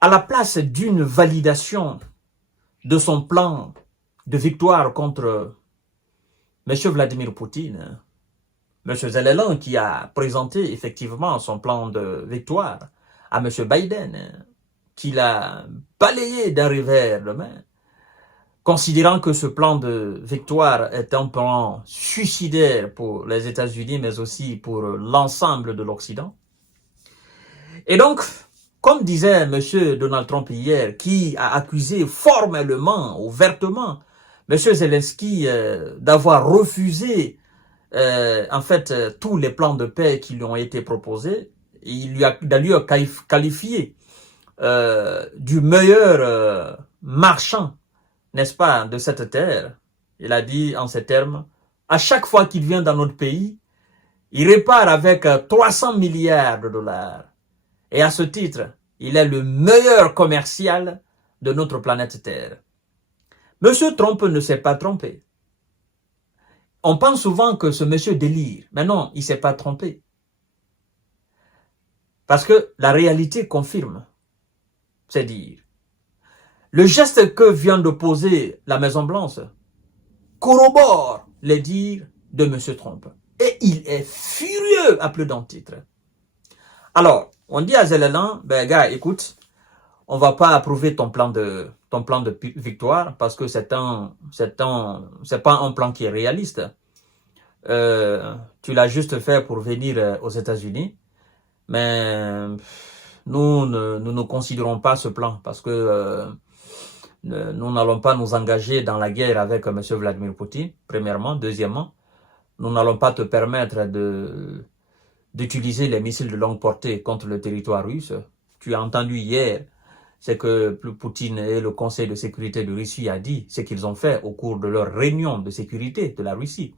à la place d'une validation de son plan de victoire contre M. Vladimir Poutine, M. Zelensky qui a présenté effectivement son plan de victoire à M. Biden, qui l'a balayé d'un revers de main, considérant que ce plan de victoire est un plan suicidaire pour les États-Unis, mais aussi pour l'ensemble de l'Occident. Et donc, comme disait M. Donald Trump hier, qui a accusé formellement, ouvertement, M. Zelensky d'avoir refusé en fait tous les plans de paix qui lui ont été proposés, il lui a d'ailleurs qualifié du meilleur marchand, n'est-ce pas, de cette terre. Il a dit en ces termes, à chaque fois qu'il vient dans notre pays, il repart avec 300 milliards de dollars. Et à ce titre, il est le meilleur commercial de notre planète Terre. Monsieur Trump ne s'est pas trompé. On pense souvent que ce monsieur délire, mais non, il ne s'est pas trompé. Parce que la réalité confirme, c'est dire. Le geste que vient de poser la Maison-Blanche corrobore les dires de M. Trump. Et il est furieux à plus d'un titre. Alors, on dit à Zelensky, ben gars, écoute, on va pas approuver ton plan de victoire parce que c'est pas un plan qui est réaliste. Tu l'as juste fait pour venir aux États-Unis, mais nous ne considérons pas ce plan parce que nous n'allons pas nous engager dans la guerre avec M. Vladimir Poutine, premièrement. Deuxièmement, nous n'allons pas te permettre d'utiliser les missiles de longue portée contre le territoire russe. Tu as entendu hier ce que Poutine et le Conseil de sécurité de Russie a dit, ce qu'ils ont fait au cours de leur réunion de sécurité de la Russie.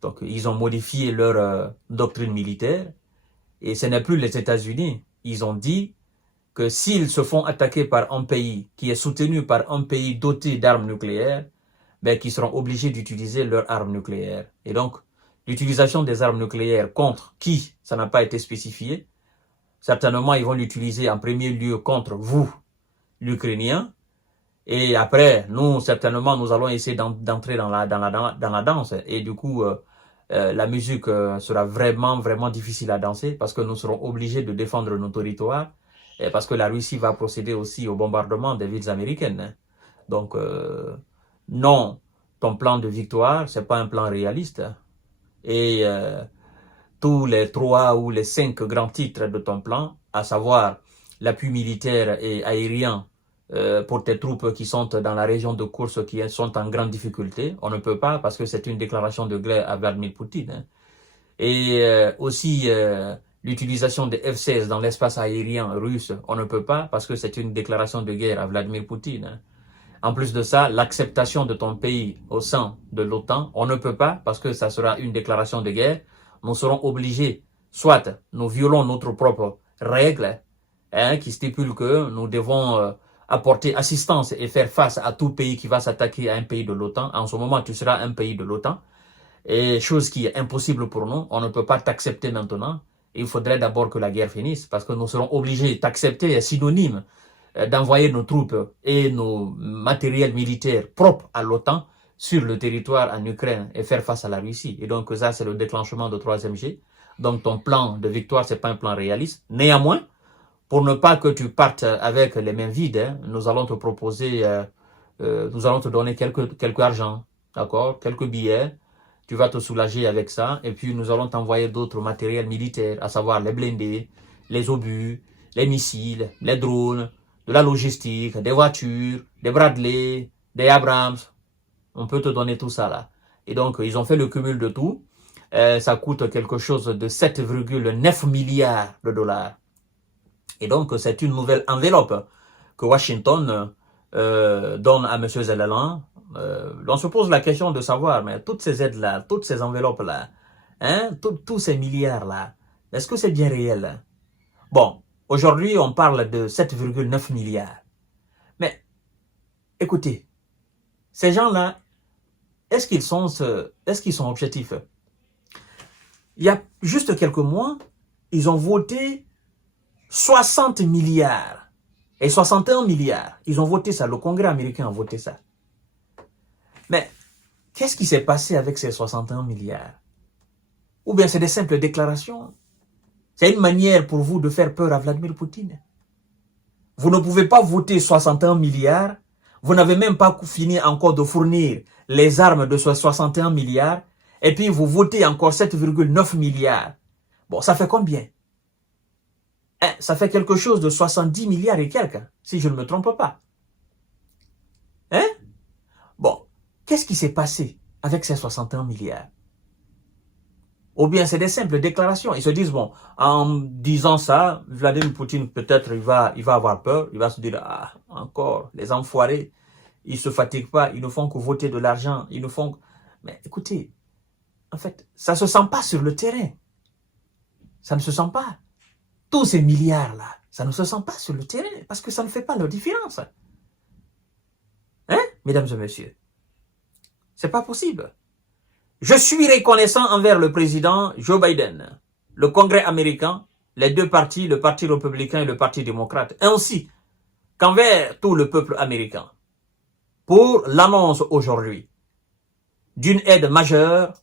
Donc, ils ont modifié leur doctrine militaire et ce n'est plus les États-Unis. Ils ont dit que s'ils se font attaquer par un pays qui est soutenu par un pays doté d'armes nucléaires, ben, qu'ils seront obligés d'utiliser leurs armes nucléaires. Et donc, l'utilisation des armes nucléaires contre qui, ça n'a pas été spécifié. Certainement, ils vont l'utiliser en premier lieu contre vous, l'Ukrainien. Et après, nous, certainement, nous allons essayer d'entrer dans la danse. Et du coup, la musique sera vraiment, vraiment difficile à danser parce que nous serons obligés de défendre nos territoires et parce que la Russie va procéder aussi au bombardement des villes américaines. Donc, non, ton plan de victoire, c'est pas un plan réaliste. Et tous les 3 ou les 5 grands titres de ton plan, à savoir l'appui militaire et aérien pour tes troupes qui sont dans la région de course, qui sont en grande difficulté. On ne peut pas parce que c'est une déclaration de guerre à Vladimir Poutine. Hein. Et aussi l'utilisation des F-16 dans l'espace aérien russe, on ne peut pas parce que c'est une déclaration de guerre à Vladimir Poutine. Hein. En plus de ça, l'acceptation de ton pays au sein de l'OTAN, on ne peut pas parce que ça sera une déclaration de guerre. Nous serons obligés, soit nous violons notre propre règle hein, qui stipule que nous devons apporter assistance et faire face à tout pays qui va s'attaquer à un pays de l'OTAN. En ce moment, tu seras un pays de l'OTAN. Et chose qui est impossible pour nous, on ne peut pas t'accepter maintenant. Il faudrait d'abord que la guerre finisse parce que nous serons obligés d'accepter est synonyme d'envoyer nos troupes et nos matériels militaires propres à l'OTAN sur le territoire en Ukraine et faire face à la Russie. Et donc ça, c'est le déclenchement de 3e G. Donc ton plan de victoire, c'est pas un plan réaliste. Néanmoins, pour ne pas que tu partes avec les mains vides, hein, nous allons te proposer, nous allons te donner quelques argent, d'accord, quelques billets. Tu vas te soulager avec ça. Et puis nous allons t'envoyer d'autres matériels militaires, à savoir les blindés, les obus, les missiles, les drones, de la logistique, des voitures, des Bradley, des Abrams. On peut te donner tout ça là. Et donc, ils ont fait le cumul de tout. Ça coûte quelque chose de 7,9 milliards de dollars. Et donc, c'est une nouvelle enveloppe que Washington donne à M. Zelensky. On se pose la question de savoir, mais toutes ces aides-là, toutes ces enveloppes-là, hein, tous ces milliards-là, est-ce que c'est bien réel? Bon, aujourd'hui, on parle de 7,9 milliards. Mais, écoutez, ces gens-là, est-ce qu'ils sont objectifs? Il y a juste quelques mois, ils ont voté 60 milliards Et 61 milliards, ils ont voté ça, le Congrès américain a voté ça. Mais qu'est-ce qui s'est passé avec ces 61 milliards? Ou bien c'est des simples déclarations? C'est une manière pour vous de faire peur à Vladimir Poutine. Vous ne pouvez pas voter 61 milliards, vous n'avez même pas fini encore de fournir les armes de ce 61 milliards, et puis vous votez encore 7,9 milliards. Bon, ça fait combien? Ça fait quelque chose de 70 milliards et quelques, si je ne me trompe pas. Hein? Bon, qu'est-ce qui s'est passé avec ces 61 milliards? Ou bien c'est des simples déclarations. Ils se disent, bon, en disant ça, Vladimir Poutine, peut-être, il va avoir peur. Il va se dire, ah, encore, les enfoirés, ils se fatiguent pas, ils ne font que voter de l'argent, ils ne font que... Mais écoutez, en fait, ça ne se sent pas sur le terrain. Ça ne se sent pas. Tous ces milliards-là, ça ne se sent pas sur le terrain, parce que ça ne fait pas la différence. Hein, mesdames et messieurs? C'est pas possible. Je suis reconnaissant envers le président Joe Biden, le Congrès américain, les deux partis, le Parti républicain et le Parti démocrate, ainsi qu'envers tout le peuple américain, pour l'annonce aujourd'hui d'une aide majeure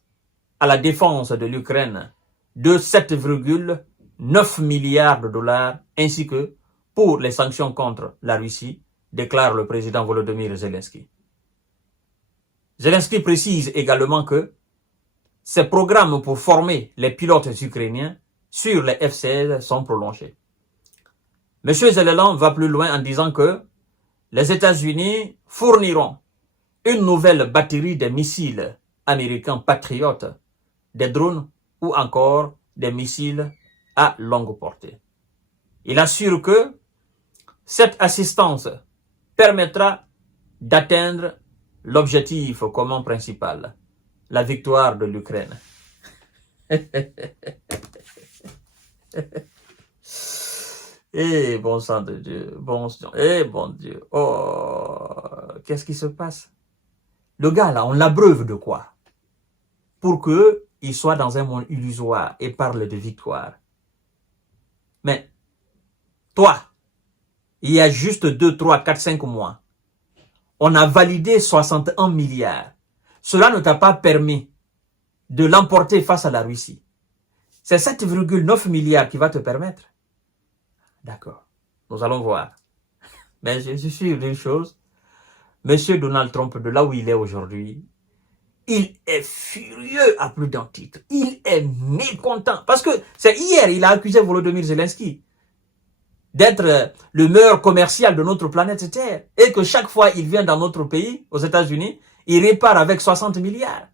à la défense de l'Ukraine de 7,9 milliards de dollars, ainsi que pour les sanctions contre la Russie, déclare le président Volodymyr Zelensky. Zelensky précise également que ces programmes pour former les pilotes ukrainiens sur les F-16 sont prolongés. M. Zelensky va plus loin en disant que les États-Unis fourniront une nouvelle batterie de missiles américains patriotes, des drones ou encore des missiles à longue portée. Il assure que cette assistance permettra d'atteindre l'objectif commun principal, la victoire de l'Ukraine. Eh, bon sang de Dieu, bon Dieu, oh, qu'est-ce qui se passe? Le gars là, on l'abreuve de quoi? Pour qu'il soit dans un monde illusoire et parle de victoire. Mais, toi, il y a juste 2, 3, 4, 5 mois, on a validé 61 milliards. Cela ne t'a pas permis de l'emporter face à la Russie. C'est 7,9 milliards qui va te permettre. D'accord, nous allons voir. Mais je suis sûr d'une chose, Monsieur Donald Trump, de là où il est aujourd'hui, il est furieux à plus d'un titre. Il est mécontent. Parce que c'est hier, il a accusé Volodymyr Zelensky d'être le meilleur commercial de notre planète Terre. Et que chaque fois il vient dans notre pays, aux États-Unis, il repart avec 60 milliards.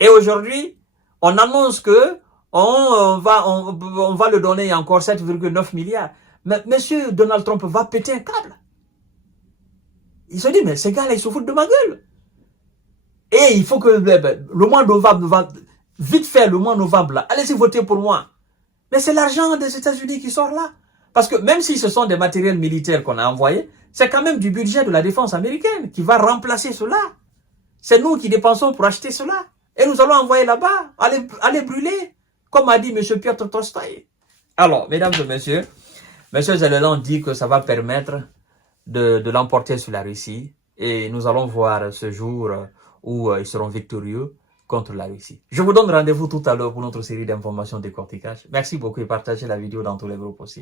Et aujourd'hui, on annonce que on va le donner encore 7,9 milliards. Mais monsieur Donald Trump va péter un câble. Il se dit, mais ces gars-là, ils se foutent de ma gueule. Et il faut que le mois de novembre, vite fait le mois de novembre, allez-y voter pour moi. Mais c'est l'argent des États-Unis qui sort là. Parce que même si ce sont des matériels militaires qu'on a envoyés, c'est quand même du budget de la défense américaine qui va remplacer cela. C'est nous qui dépensons pour acheter cela. Et nous allons envoyer là-bas, aller brûler, comme a dit M. Piotr Tolstoï. Alors, mesdames et messieurs, M. Zelensky dit que ça va permettre de l'emporter sur la Russie. Et nous allons voir ce jour où ils seront victorieux contre la Russie. Je vous donne rendez-vous tout à l'heure pour notre série d'informations décortiquage. Merci beaucoup et partagez la vidéo dans tous les groupes aussi.